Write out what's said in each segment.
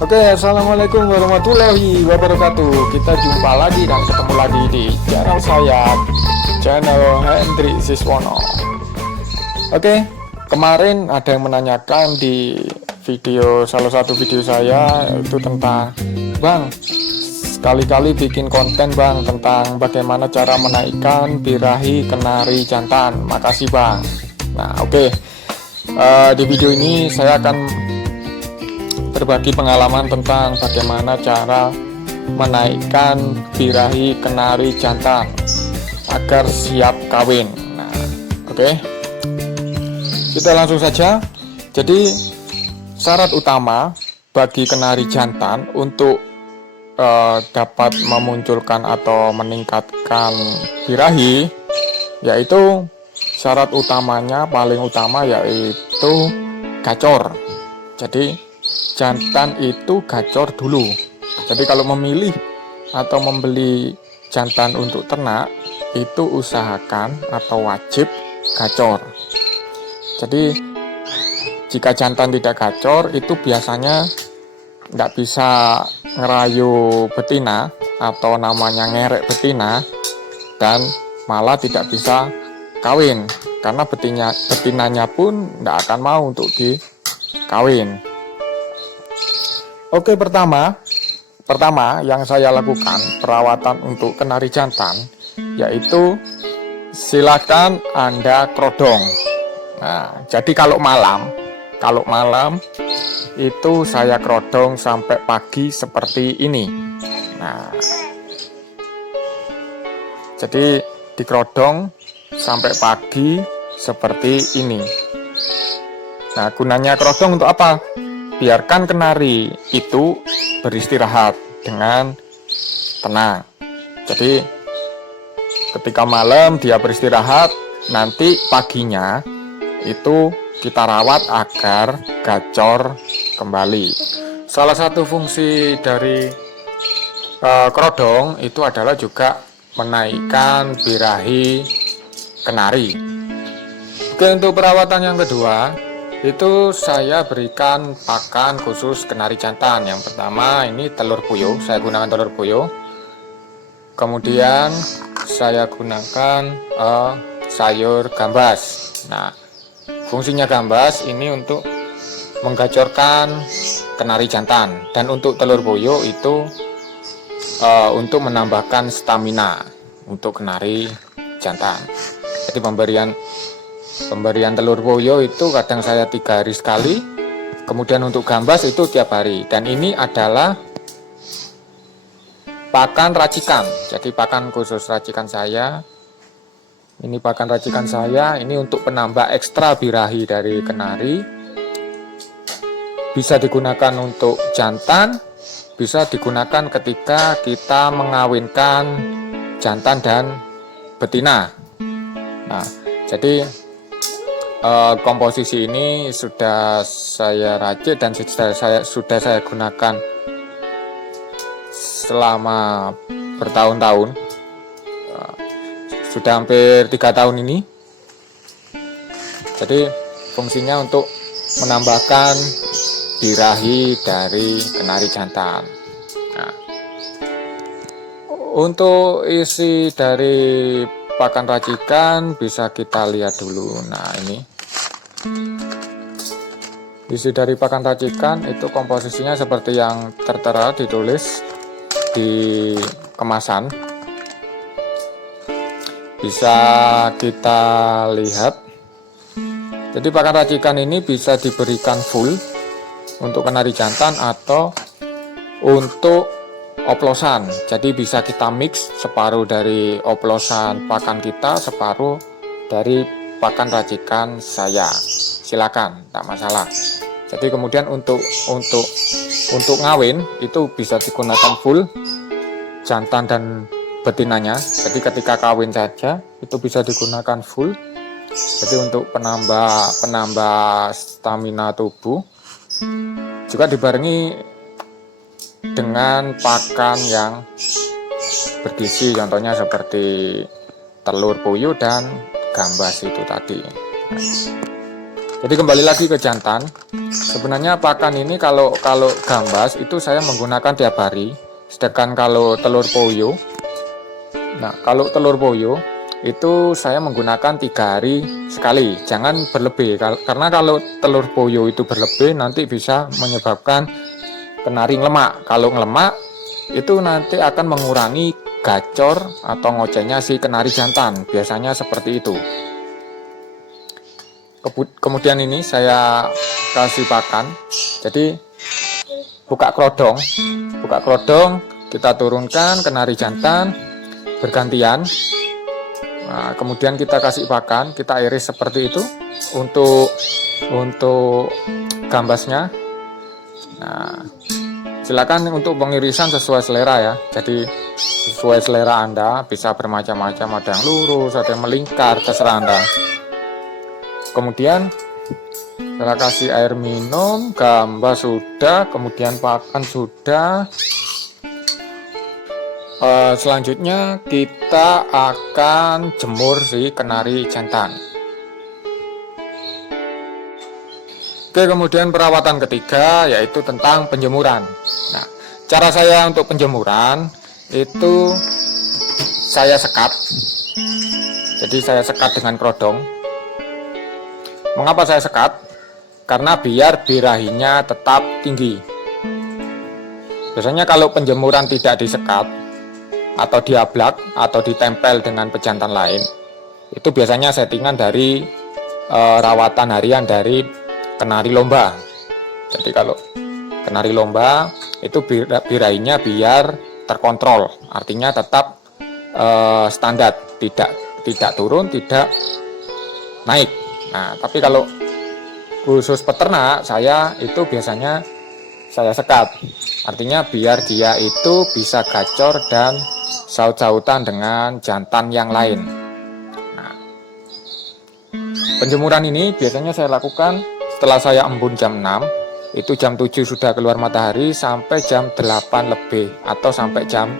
Oke, assalamualaikum warahmatullahi wabarakatuh. Kita jumpa lagi dan ketemu lagi di channel saya, channel Hendrik Siswono. Oke, kemarin ada yang menanyakan di salah satu video saya itu tentang, Bang, sekali-kali bikin konten Bang tentang bagaimana cara menaikkan birahi kenari jantan. Makasih Bang. Nah, oke. Di video ini saya akan berbagi pengalaman tentang bagaimana cara menaikkan birahi kenari jantan agar siap kawin. Nah, oke. Kita langsung saja. Jadi syarat utama bagi kenari jantan untuk dapat memunculkan atau meningkatkan birahi, yaitu syarat utamanya paling utama yaitu gacor. Jadi jantan itu gacor dulu. Jadi kalau memilih atau membeli jantan untuk ternak, itu usahakan atau wajib gacor. Jadi jika jantan tidak gacor, itu biasanya tidak bisa ngerayu betina atau namanya ngerek betina, dan malah tidak bisa kawin karena betinanya pun tidak akan mau untuk dikawin. Oke, pertama yang saya lakukan perawatan untuk kenari jantan, yaitu silakan Anda kerodong. Nah, jadi kalau malam itu saya kerodong sampai pagi seperti ini. Nah, jadi dikerodong sampai pagi seperti ini. Nah, gunanya kerodong untuk apa? Biarkan kenari itu beristirahat dengan tenang. Jadi ketika malam dia beristirahat, nanti paginya itu kita rawat agar gacor kembali. Salah satu fungsi dari kerodong itu adalah juga menaikkan birahi kenari. Oke, untuk perawatan yang kedua, itu saya berikan pakan khusus kenari jantan. Yang pertama ini telur puyuh, saya gunakan telur puyuh. Kemudian saya gunakan sayur gambas. Nah, fungsinya gambas ini untuk menggacorkan kenari jantan, dan untuk telur puyuh itu untuk menambahkan stamina untuk kenari jantan. Jadi pemberian telur puyuh itu kadang saya 3 hari sekali, kemudian untuk gambas itu tiap hari, dan ini adalah pakan racikan. Jadi pakan khusus racikan saya. Ini pakan racikan saya, ini untuk penambah ekstra birahi dari kenari. Bisa digunakan untuk jantan, bisa digunakan ketika kita mengawinkan jantan dan betina. Nah, jadi komposisi ini sudah saya racik dan sudah saya gunakan selama bertahun-tahun. Sudah hampir 3 tahun ini. Jadi fungsinya untuk menambahkan birahi dari kenari jantan. Nah, untuk isi dari pakan racikan bisa kita lihat dulu. Nah, ini isi dari pakan racikan itu komposisinya seperti yang tertera ditulis di kemasan. Bisa kita lihat. Jadi pakan racikan ini bisa diberikan full untuk kenari jantan atau untuk oplosan. Jadi bisa kita mix, separuh dari oplosan pakan kita, separuh dari pakan racikan saya. Silakan, tak masalah. Jadi kemudian untuk ngawin itu bisa digunakan full jantan dan betinanya. Jadi ketika kawin saja itu bisa digunakan full. Jadi untuk penambah stamina tubuh, juga dibarengi dengan pakan yang bergizi, contohnya seperti telur puyuh dan gambas itu tadi. Jadi kembali lagi ke jantan. Sebenarnya pakan ini kalau gambas itu saya menggunakan tiap hari. Sedangkan kalau telur puyuh, nah kalau telur puyuh itu saya menggunakan 3 hari sekali. Jangan berlebih karena kalau telur puyuh itu berlebih nanti bisa menyebabkan kenari lemak. Kalau ngelemak itu nanti akan mengurangi gacor atau ngocehnya si kenari jantan. Biasanya seperti itu. Kemudian ini saya kasih pakan. Jadi buka kerodong, kita turunkan kenari jantan bergantian. Nah, kemudian kita kasih pakan, kita iris seperti itu untuk gambasnya. Nah, silakan untuk pengirisan sesuai selera ya. Jadi sesuai selera Anda, bisa bermacam-macam, ada yang lurus, ada yang melingkar, terserah Anda. Kemudian saya kasih air minum, gambas sudah, kemudian pakan sudah. Selanjutnya kita akan jemur si kenari jantan. Oke, kemudian perawatan ketiga yaitu tentang penjemuran. Nah, cara saya untuk penjemuran itu saya sekat. Jadi saya sekat dengan kerodong. Mengapa saya sekat? Karena biar birahinya tetap tinggi. Biasanya kalau penjemuran tidak disekat atau diablak atau ditempel dengan pejantan lain, itu biasanya settingan dari rawatan harian dari kenari lomba. Jadi kalau kenari lomba itu birahinya biar terkontrol, artinya tetap standar, tidak turun, tidak naik. Nah, tapi kalau khusus peternak saya itu biasanya saya sekat, artinya biar dia itu bisa gacor dan saut-sautan dengan jantan yang lain. Nah, penjemuran ini biasanya saya lakukan setelah saya embun jam 6, itu jam 7 sudah keluar matahari sampai jam 8 lebih atau sampai jam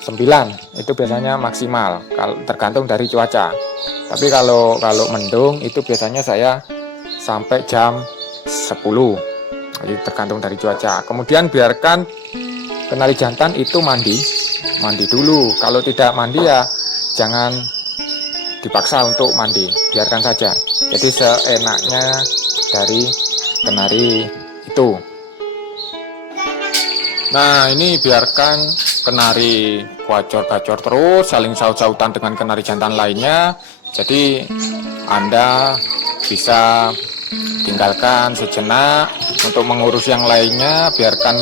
9, itu biasanya maksimal, tergantung dari cuaca. Tapi kalau mendung itu biasanya saya sampai jam 10, jadi tergantung dari cuaca. Kemudian biarkan kenari jantan itu mandi dulu. Kalau tidak mandi ya jangan dipaksa untuk mandi, biarkan saja. Jadi seenaknya dari kenari itu. Nah, ini biarkan kenari gacor-gacor terus, saling saut-sautan dengan kenari jantan lainnya. Jadi Anda bisa tinggalkan sejenak untuk mengurus yang lainnya. Biarkan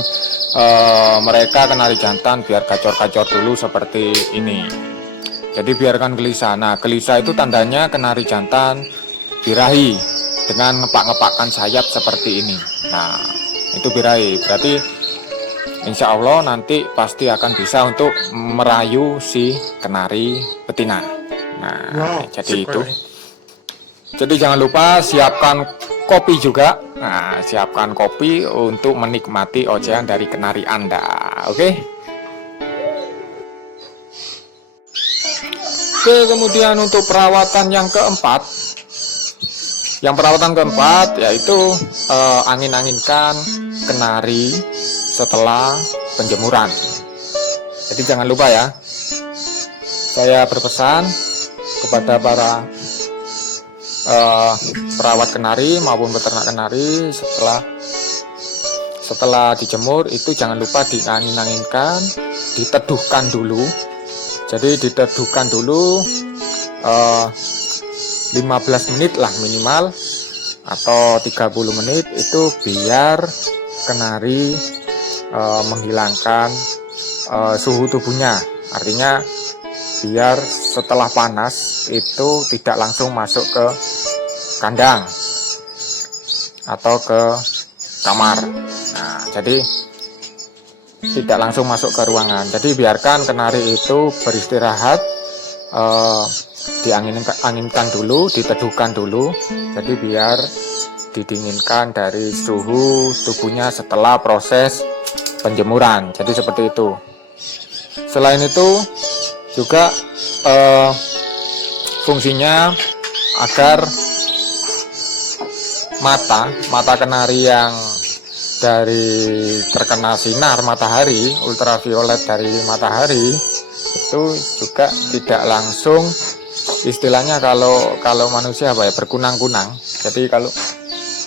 mereka kenari jantan biar gacor-gacor dulu seperti ini. Jadi biarkan gelisah. Nah, gelisah itu tandanya kenari jantan birahi dengan ngepak-ngepakkan sayap seperti ini. Nah, itu birahi. Berarti insya Allah nanti pasti akan bisa untuk merayu si kenari betina. Nah, wow, jadi super. Itu. Jadi jangan lupa siapkan kopi juga. Nah, siapkan kopi untuk menikmati ocehan dari kenari Anda. Oke? Oke, kemudian untuk perawatan yang keempat. Yang perawatan keempat yaitu angin-anginkan kenari setelah penjemuran. Jadi jangan lupa ya, saya berpesan kepada para perawat kenari maupun peternak kenari, setelah dijemur itu jangan lupa diangin-anginkan, diteduhkan dulu. Jadi diteduhkan dulu 15 menit lah minimal atau 30 menit itu biar kenari menghilangkan suhu tubuhnya, artinya biar setelah panas itu tidak langsung masuk ke kandang atau ke kamar. Nah, jadi tidak langsung masuk ke ruangan. Jadi biarkan kenari itu beristirahat, dianginkan dulu, diteduhkan dulu. Jadi biar didinginkan dari suhu tubuhnya setelah proses penjemuran. Jadi seperti itu. Selain itu juga fungsinya agar mata kenari yang dari terkena sinar matahari, ultraviolet dari matahari, itu juga tidak langsung, istilahnya kalau manusia berkunang-kunang. Jadi kalau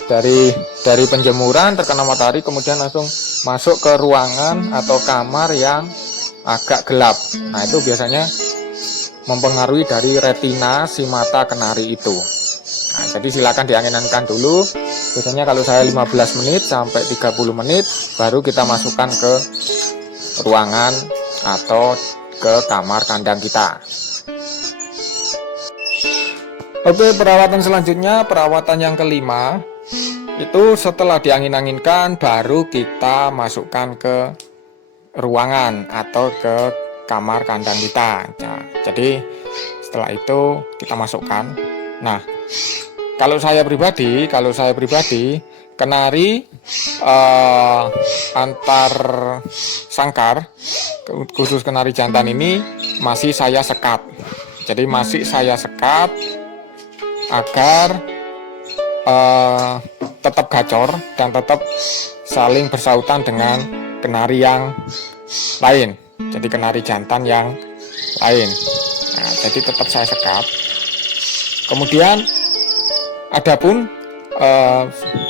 dari penjemuran terkena matahari kemudian langsung masuk ke ruangan atau kamar yang agak gelap. Nah, itu biasanya mempengaruhi dari retina si mata kenari itu. Nah, jadi silakan diangin-anginkan dulu. Biasanya kalau saya 15 menit sampai 30 menit baru kita masukkan ke ruangan atau ke kamar kandang kita. Oke, perawatan selanjutnya, perawatan yang kelima, itu setelah diangin-anginkan baru kita masukkan ke ruangan atau ke kamar kandang kita. Nah, jadi setelah itu kita masukkan. Nah, kalau saya pribadi kenari antar sangkar, khusus kenari jantan ini masih saya sekat. Jadi masih saya sekat agar tetap gacor dan tetap saling bersautan dengan kenari yang lain. Jadi kenari jantan yang lain. Nah, jadi tetap saya sekat. Kemudian adapun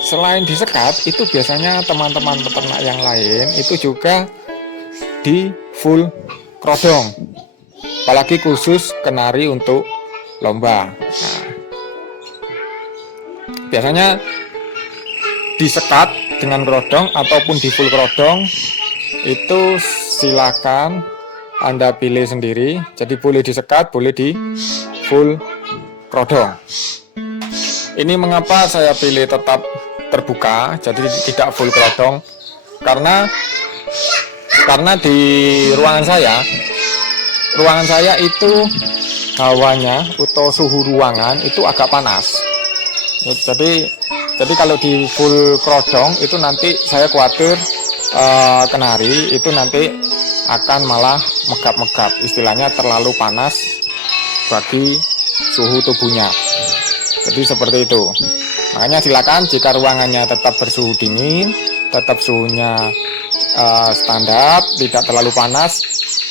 selain disekat, itu biasanya teman-teman peternak yang lain itu juga di full krodong, apalagi khusus kenari untuk lomba. Nah, biasanya disekat dengan krodong ataupun di full krodong, itu silakan Anda pilih sendiri. Jadi boleh disekat, boleh di full krodong. Ini mengapa saya pilih tetap terbuka, jadi tidak full krodong, karena di ruangan saya itu hawanya atau suhu ruangan itu agak panas. Jadi kalau di full krodong itu nanti saya khawatir kenari itu nanti akan malah megap-megap, istilahnya terlalu panas bagi suhu tubuhnya. Jadi seperti itu. Makanya silakan jika ruangannya tetap bersuhu dingin, tetap suhunya standar, tidak terlalu panas,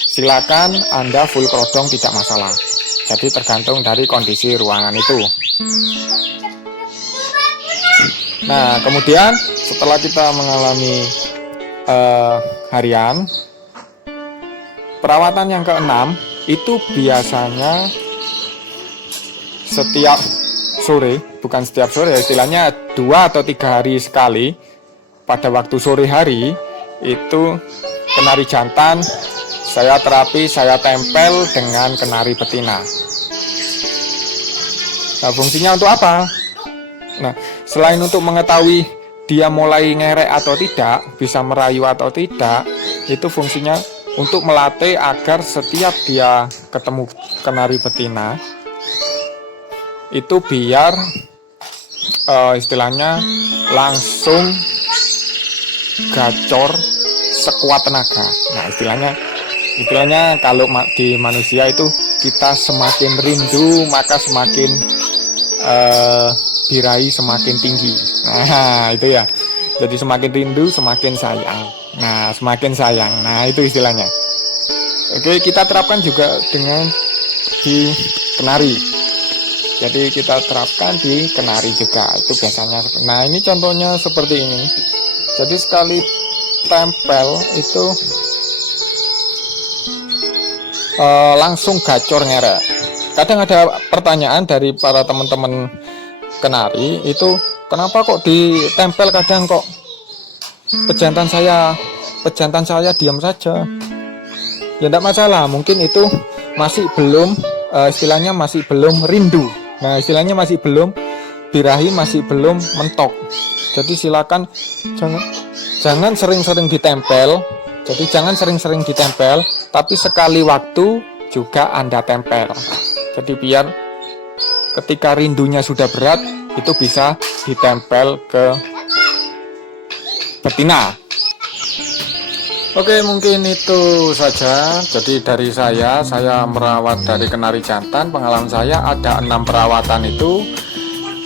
silakan Anda full krodong, tidak masalah. Jadi tergantung dari kondisi ruangan itu. Nah, kemudian setelah kita mengalami harian, perawatan yang keenam itu biasanya setiap sore, bukan setiap sore, istilahnya 2 atau 3 hari sekali. Pada waktu sore hari itu kenari jantan saya terapi, saya tempel dengan kenari betina. Nah, fungsinya untuk apa? Nah, selain untuk mengetahui dia mulai ngerek atau tidak, bisa merayu atau tidak, itu fungsinya untuk melatih agar setiap dia ketemu kenari betina itu biar istilahnya langsung gacor sekuat tenaga. Nah, istilahnya kalau di manusia itu kita semakin rindu maka semakin birahi semakin tinggi. Nah, itu ya. Jadi semakin rindu semakin sayang. Nah, semakin sayang. Nah, itu istilahnya. Oke, kita terapkan juga dengan di kenari. Jadi kita terapkan di kenari juga. Itu biasanya. Nah, ini contohnya seperti ini. Jadi sekali tempel itu langsung gacor ngerek. Kadang ada pertanyaan dari para teman-teman kenari itu, kenapa kok ditempel kadang kok pejantan saya diam saja. Ya tidak masalah, mungkin itu masih belum istilahnya masih belum rindu. Nah, istilahnya masih belum birahi, masih belum mentok. Jadi silakan jangan sering-sering ditempel. Jadi jangan sering-sering ditempel, tapi sekali waktu juga Anda tempel. Jadi biar ketika rindunya sudah berat, itu bisa ditempel ke betina. Oke, mungkin itu saja. Jadi dari saya merawat dari kenari jantan. Pengalaman saya ada 6 perawatan itu.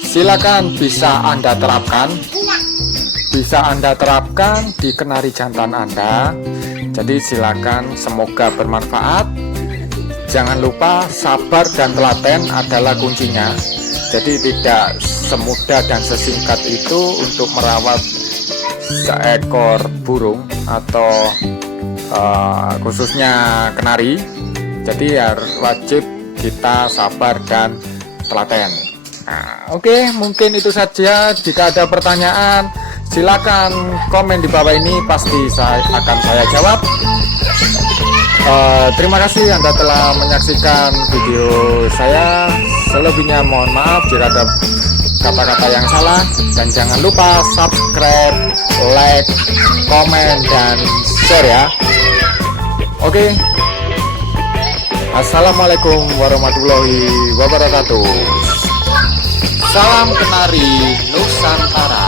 silakan bisa Anda terapkan. Bisa Anda terapkan di kenari jantan Anda. Jadi silakan, semoga bermanfaat. Jangan lupa sabar dan telaten adalah kuncinya. Jadi tidak semudah dan sesingkat itu untuk merawat seekor burung atau khususnya kenari. Jadi wajib kita sabar dan telaten. Nah, oke, mungkin itu saja. Jika ada pertanyaan, silakan komen di bawah ini, pasti akan saya jawab. Terima kasih Anda telah menyaksikan video saya. Selebihnya mohon maaf jika ada kata-kata yang salah, dan jangan lupa subscribe, like, komen, dan share ya. Oke. Assalamualaikum warahmatullahi wabarakatuh. Salam kenari Nusantara.